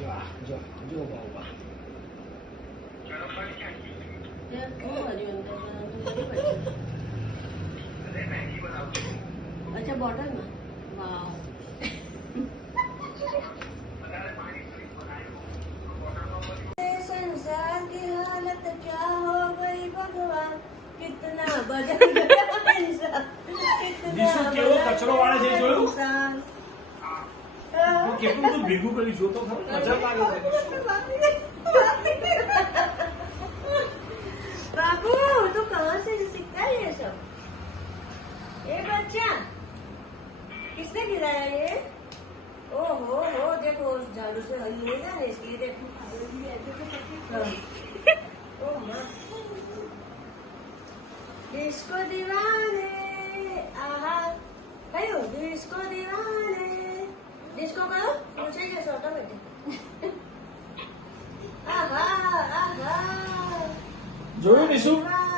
જો બાબા अच्छा बॉटल में वाह संसार की हालत क्या हो गई भगवान कितना बदल गया इंसान દીશુ કેવો કચરો વાળે છે જોયું इंसान હું કેટલું બધું ભેગું કરી જોતો ખરો મજા લાગે बाबू तू कहाँ से सीखता है ये सब ये बच्चा किसने गिराया ये ओहो हो देखो उस झाड़ू से हिलेगा ना इसलिए देखो ओ माँ डिस्को दीवाने आहा कहो डिस्को दीवाने डिस्को करो पूछे ये सोटा बेटे आहा आहा જોયું દીશુ दीवाने